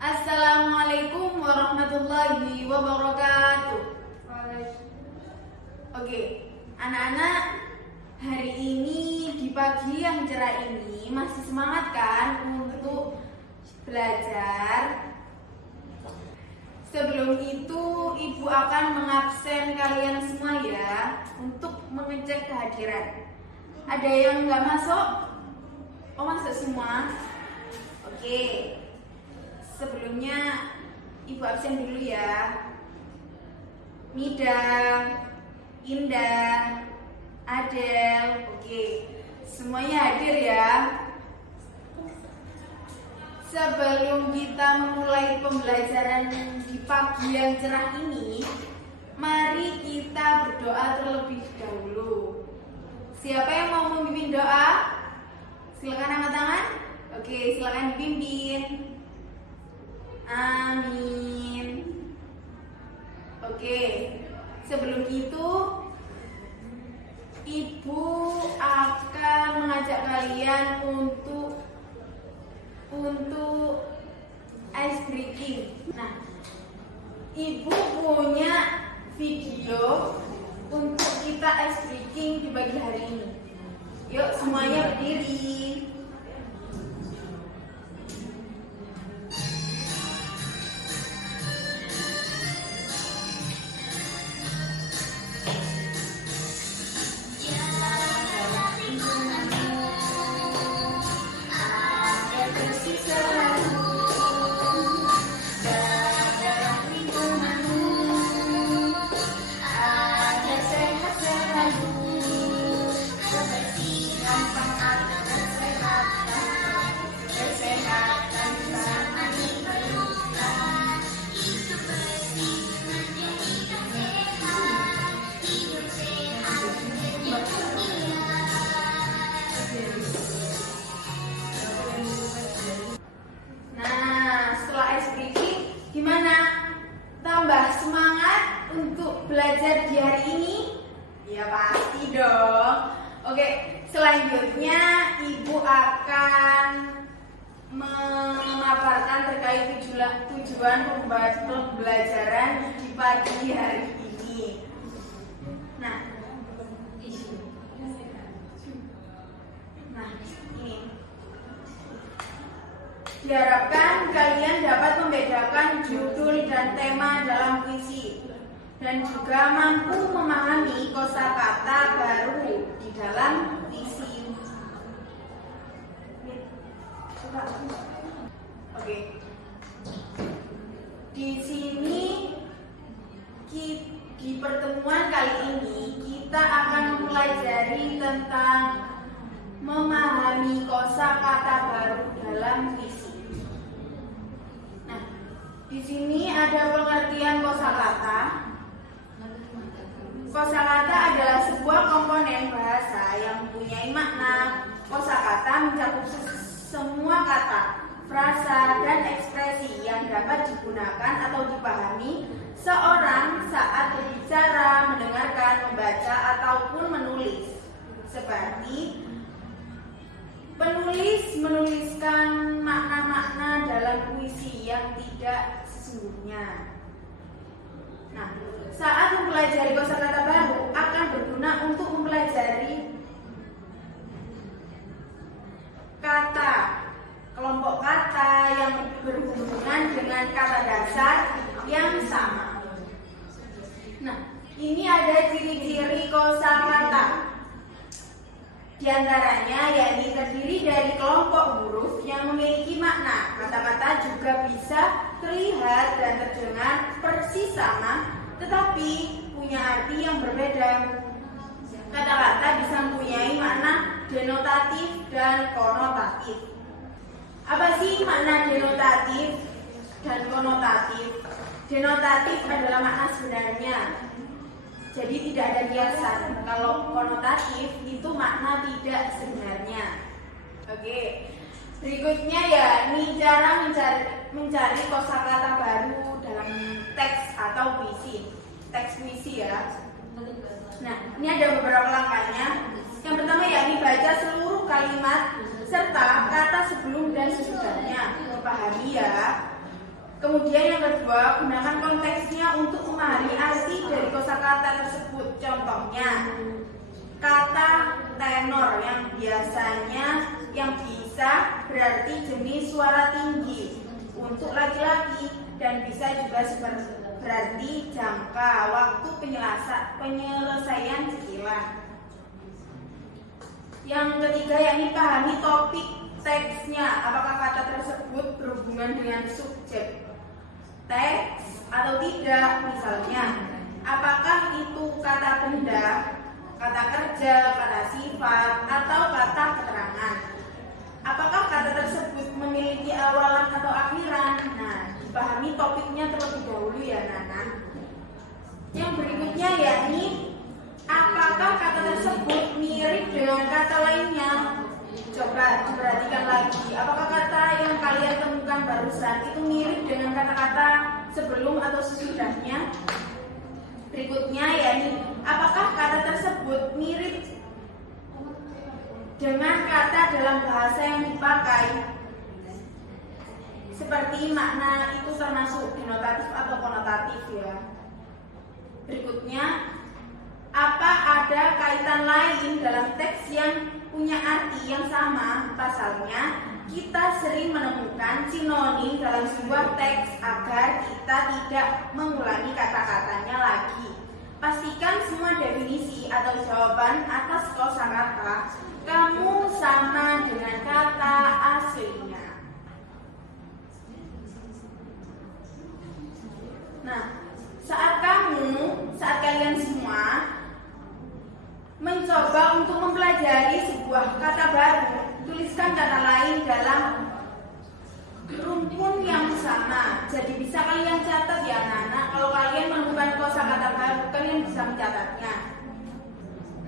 Assalamualaikum warahmatullahi wabarakatuh. Oke, anak-anak, hari ini di pagi yang cerah ini masih semangat kan untuk belajar? Sebelum itu, Ibu akan mengabsen kalian semua ya untuk mengecek kehadiran. Ada yang nggak masuk? Oh, masuk semua? Oke. Sebelumnya Ibu absen dulu ya. Mida, Indah, Adel, oke. Semuanya hadir ya. Sebelum kita memulai pembelajaran di pagi yang cerah ini, mari kita berdoa terlebih dahulu. Siapa yang mau memimpin doa? Silakan angkat tangan. Oke, silakan dipimpin. Amin. Oke, sebelum itu Ibu akan mengajak kalian untuk ice breaking. Nah, Ibu punya video untuk kita ice breaking di pagi hari ini. Yuk semuanya berdiri. Belajar di hari ini? Ya pasti dong. Oke, selanjutnya Ibu akan memaparkan terkait tujuan pembelajaran di pagi hari ini. Nah, ini diharapkan kalian dapat membedakan judul dan tema dalam puisi, dan juga mampu memahami kosakata baru di dalam puisi. Oke. Di sini di pertemuan kali ini kita akan mempelajari tentang memahami kosakata baru dalam puisi. Nah, di sini ada pengertian kosakata. Kosakata adalah sebuah komponen bahasa yang mempunyai makna. Kosakata mencakup semua kata, frasa, dan ekspresi yang dapat digunakan atau dipahami seorang saat berbicara, mendengarkan, membaca, ataupun menulis. Seperti penulis menuliskan makna-makna dalam puisi yang tidak sesungguhnya. Nah, saat mempelajari kosakata baru akan berguna untuk mempelajari kata, kelompok kata yang berhubungan dengan kata dasar yang sama. Nah, ini ada ciri-ciri kosakata. Di antaranya yakni terdiri dari kelompok huruf yang memiliki makna. Kata-kata juga bisa terlihat dan terdengar persis sama, tetapi punya arti yang berbeda. Kata-kata bisa mempunyai makna denotatif dan konotatif. Apa sih makna denotatif dan konotatif? Denotatif adalah makna sebenarnya, jadi tidak ada kiasan. Kalau konotatif itu makna tidak sebenarnya. Oke, berikutnya ya ini cara mencari kosakata baru dalam teks atau puisi. Teks puisi ya. Nah, ini ada beberapa langkahnya. Yang pertama yakni baca seluruh kalimat serta kata sebelum dan sesudahnya. Pahami ya. Kemudian yang kedua, gunakan konteksnya untuk memahami arti dari kosakata tersebut. Contohnya, kata tenor yang biasanya yang bisa berarti jenis suara tinggi untuk laki-laki dan bisa juga berarti jangka waktu penyelesaian cicilan. Yang ketiga, yakni pahami topik teksnya. Apakah kata tersebut berhubungan dengan subjek teks atau tidak? Misalnya, apakah itu kata benda, kata kerja, kata sifat, atau kata keterangan? Apakah kata tersebut memiliki awalan atau akhiran? Nah, dipahami topiknya terlebih dahulu ya Nana. Yang berikutnya yakni apakah kata tersebut mirip dengan kata lainnya? Coba diperhatikan lagi, apakah kata yang kalian temukan barusan itu mirip dengan kata-kata sebelum atau sesudahnya? Berikutnya yakni apakah kata tersebut mirip dengan kata dalam bahasa yang dipakai? Seperti makna itu termasuk denotatif atau konotatif ya. Berikutnya, apa ada kaitan lain dalam teks yang punya arti yang sama? Pasalnya, kita sering menemukan sinonim dalam sebuah teks agar kita tidak mengulangi kata-katanya lagi. Pastikan semua definisi atau jawaban atas kosakata kamu sama dengan kata aslinya. Nah, saat kalian semua mencoba untuk mempelajari sebuah kata baru, tuliskan kata lain dalam rumpun yang sama. Jadi bisa kalian catat ya anak-anak. Kalau kalian menemukan kosakata baru, kalian bisa mencatatnya.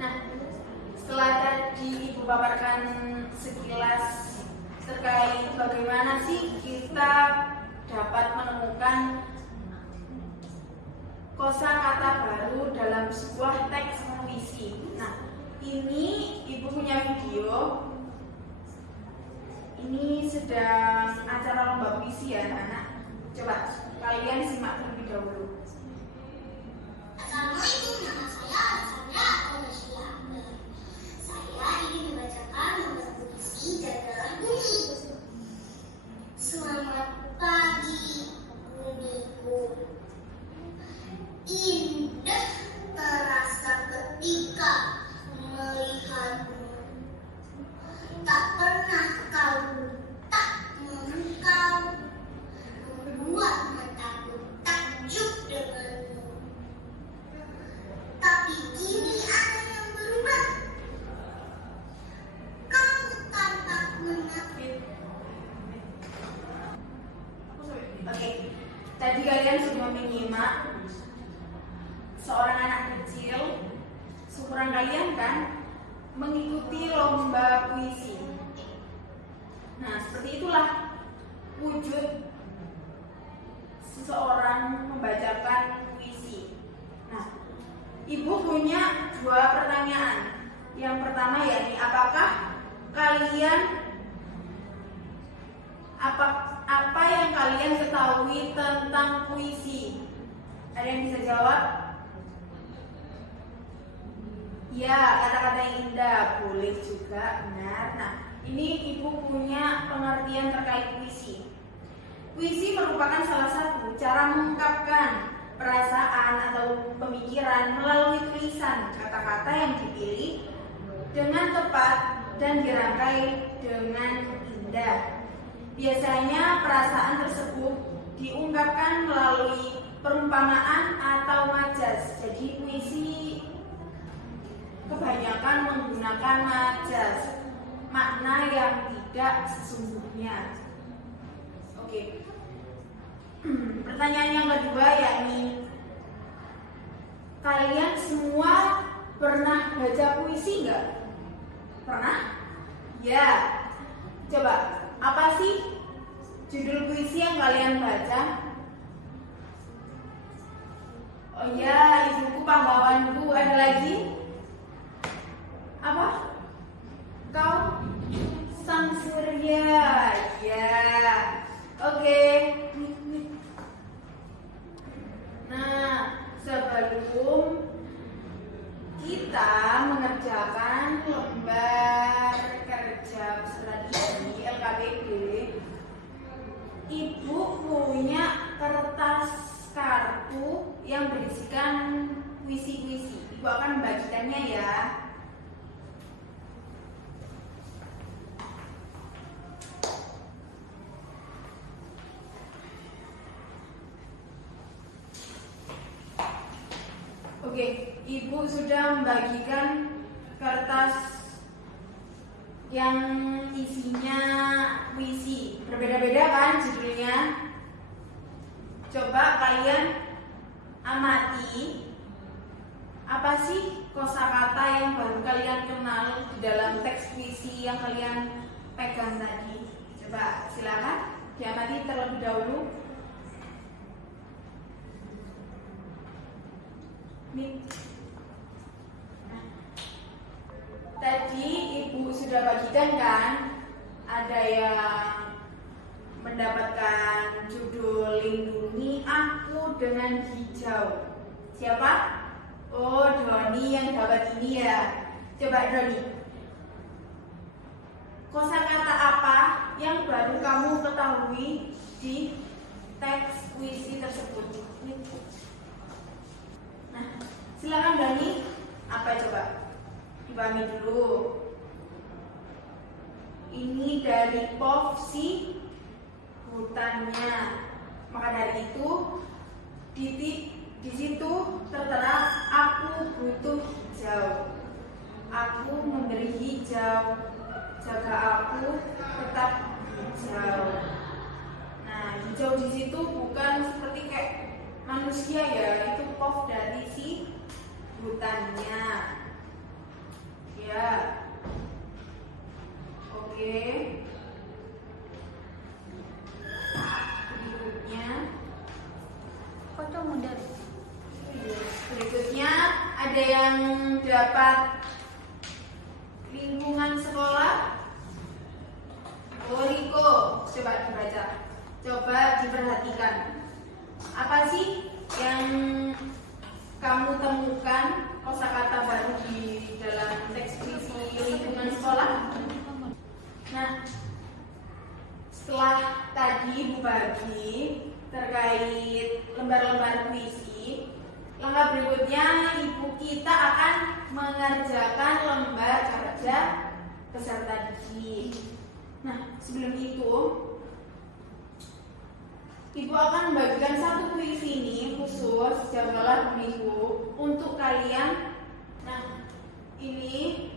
Nah, setelah tadi Ibu paparkan sekilas terkait bagaimana sih kita dapat menemukan kosakata baru dalam sebuah teks puisi. Nah, ini Ibu punya video. Ini sedang acara lomba puisi ya anak-anak. Coba kalian simak terlebih dahulu. Assalamualaikum, nama saya Sandra Anasia. Saya ingin membacakan lomba puisi Jagalah Bumi. Selamat pagi, bumiku. Indah terasa ketika melihatmu. Tak pernah kau tak mengengkau, membuat mataku takjub denganmu. Tapi kini ada yang berubah. Kau tampak menakut. Oke, tadi kalian sudah menyimak seorang anak kecil seumuran kalian kan mengikuti lomba puisi. Nah, seperti itulah wujud seseorang membacakan puisi. Nah, Ibu punya dua pertanyaan. Yang pertama yakni apakah kalian apa yang kalian ketahui tentang puisi? Ada yang bisa jawab? Ya, kata-kata yang indah boleh juga, benar. Nah, ini Ibu punya pengertian terkait puisi. Puisi merupakan salah satu cara mengungkapkan perasaan atau pemikiran melalui tulisan. Kata-kata yang dipilih dengan tepat dan dirangkai dengan indah. Biasanya perasaan tersebut diungkapkan melalui perumpamaan atau majas. Jadi puisi kebanyakan menggunakan majas, makna yang tidak sesungguhnya. Oke. Pertanyaan yang kedua yakni kalian semua pernah baca puisi nggak? Pernah? Ya. Coba, apa sih judul puisi yang kalian baca? Oh ya, Ibuku Pahlawanku. Ada lagi? Apa? Kau Sang Surya. Ya. Oke. sebelum kita mengerjakan lembar kerja peserta didik LKPD, Ibu punya kertas kartu yang berisikan puisi-puisi. Ibu akan membagikannya ya. Oke, Ibu sudah membagikan kertas yang isinya puisi. Berbeda-beda kan judulnya? Coba kalian amati, apa sih kosakata yang baru kalian kenal di dalam teks puisi yang kalian pegang tadi? Coba silakan diamati terlebih dahulu. Nih. Nah, tadi Ibu sudah bagikan kan? Ada yang mendapatkan judul Lindungi Aku Dengan Hijau. Siapa? Oh, Doni yang dapat ini ya. Coba Doni, kosakata apa yang baru kamu ketahui di teks puisi tersebut? Nah, silakan Dani. Apa coba? Dipahami dulu. Ini dari POV si hutannya. Maka dari itu di situ tertera aku butuh hijau. Aku memberi hijau. Jaga aku tetap hijau. Nah, hijau di situ bukan seperti kayak manusia ya, itu POV dari si hutannya. Ya. Oke. Berikutnya Foto model. Berikutnya ada yang dapat lingkungan sekolah. Oh, Riko, coba dibaca. Coba diperhatikan. Apa sih yang kamu temukan kosakata baru di dalam teks puisi lingkungan sekolah? Nah, setelah tadi Ibu bagi terkait lembar-lembar puisi, langkah berikutnya Ibu kita akan mengerjakan lembar kerja peserta didik. Nah, sebelum itu Ibu akan membagikan satu puisi ini khusus jadwal minggu untuk kalian. Nah, ini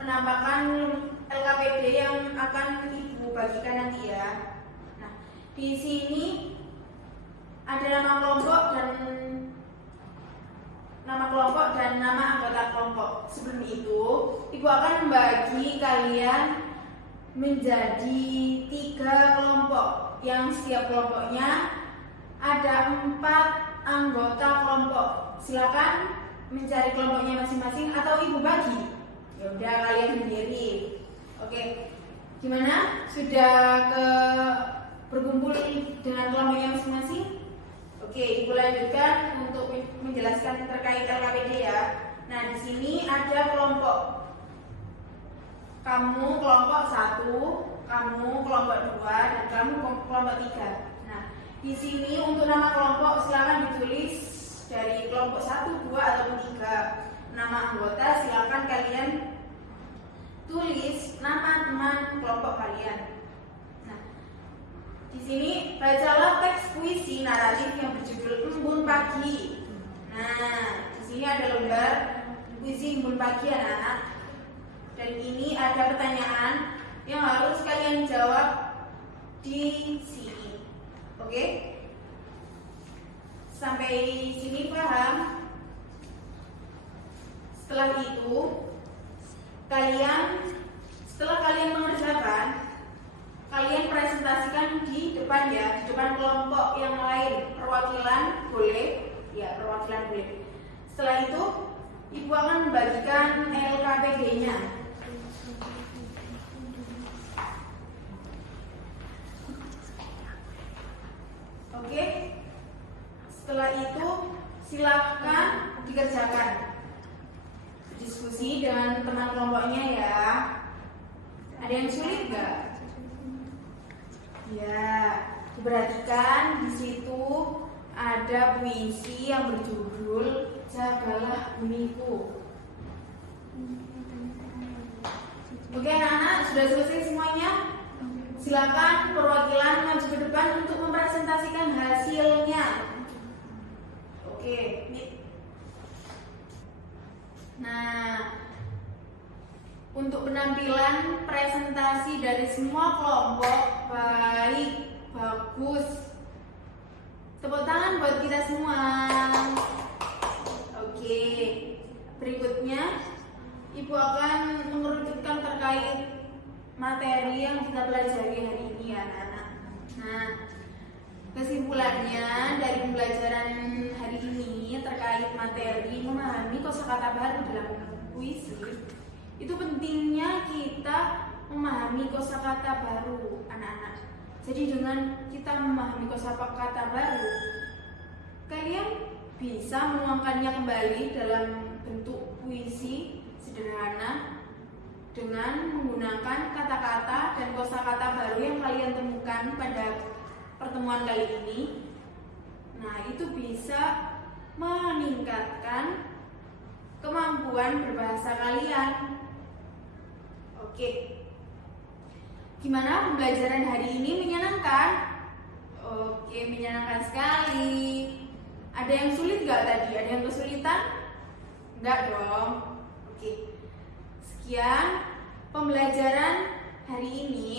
penampakan LKPD yang akan Ibu bagikan nanti ya. Nah, di sini ada nama kelompok dan nama anggota kelompok. Sebelum itu, Ibu akan membagi kalian menjadi 3 kelompok. Yang setiap kelompoknya ada 4 anggota kelompok. Silakan mencari kelompoknya masing-masing atau Ibu bagi. Ya udah kalian sendiri. Oke. Gimana? Sudah berkumpul dengan kelompoknya masing-masing? Oke, Ibu lanjutkan untuk menjelaskan terkait LKPD ya. Nah, di sini ada kelompok. Kamu kelompok 1, kamu kelompok 2, dan kamu kelompok 3. Nah, di sini untuk nama kelompok silakan ditulis dari kelompok 1, 2, ataupun 3. Nama anggota silakan kalian tulis nama teman kelompok kalian. Nah, di sini bacalah teks puisi naratif yang berjudul Embun Pagi. Nah, di sini ada lembar puisi Embun Pagi anak-anak. Dan ini ada pertanyaan yang harus kalian jawab di sini. Oke? Sampai sini paham? Setelah itu, setelah kalian mengerjakan, kalian presentasikan di depan ya, di depan kelompok yang lain. Perwakilan boleh? Ya, perwakilan boleh. Setelah itu, Ibu akan membagikan LKPD-nya. Oke. Setelah itu Silakan dikerjakan. Diskusi dengan teman kelompoknya ya. Ada yang sulit nggak? Ya, diperhatikan di situ ada puisi yang berjudul Jagalah Bumiku. Oke anak-anak, sudah selesai semuanya? Silakan perwakilan maju ke depan untuk mempresentasikan hasilnya. Oke, nah, untuk penampilan presentasi dari semua kelompok baik, bagus. Tepuk tangan buat kita semua. Oke, berikutnya Ibu akan mengerucutkan terkait materi yang kita pelajari hari ini ya anak-anak. Nah, kesimpulannya dari pembelajaran hari ini terkait materi memahami kosakata baru dalam puisi, itu pentingnya kita memahami kosakata baru anak-anak. Jadi dengan kita memahami kosakata baru, kalian bisa menuangkannya kembali dalam bentuk puisi sederhana dengan menggunakan kata-kata dan kosakata baru yang kalian temukan pada pertemuan kali ini. Nah, itu bisa meningkatkan kemampuan berbahasa kalian. Oke. Gimana pembelajaran hari ini, menyenangkan? Oke, menyenangkan sekali. Ada yang sulit nggak tadi? Ada yang kesulitan? Enggak dong. Oke. Sekian pembelajaran hari ini.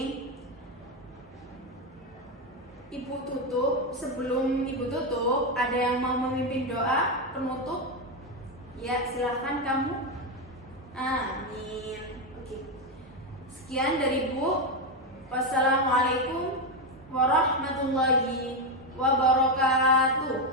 Ibu tutup. Sebelum Ibu tutup, ada yang mau memimpin doa penutup? Ya, silahkan kamu. Amin. Oke. Sekian dari Ibu. Wassalamualaikum warahmatullahi wabarakatuh.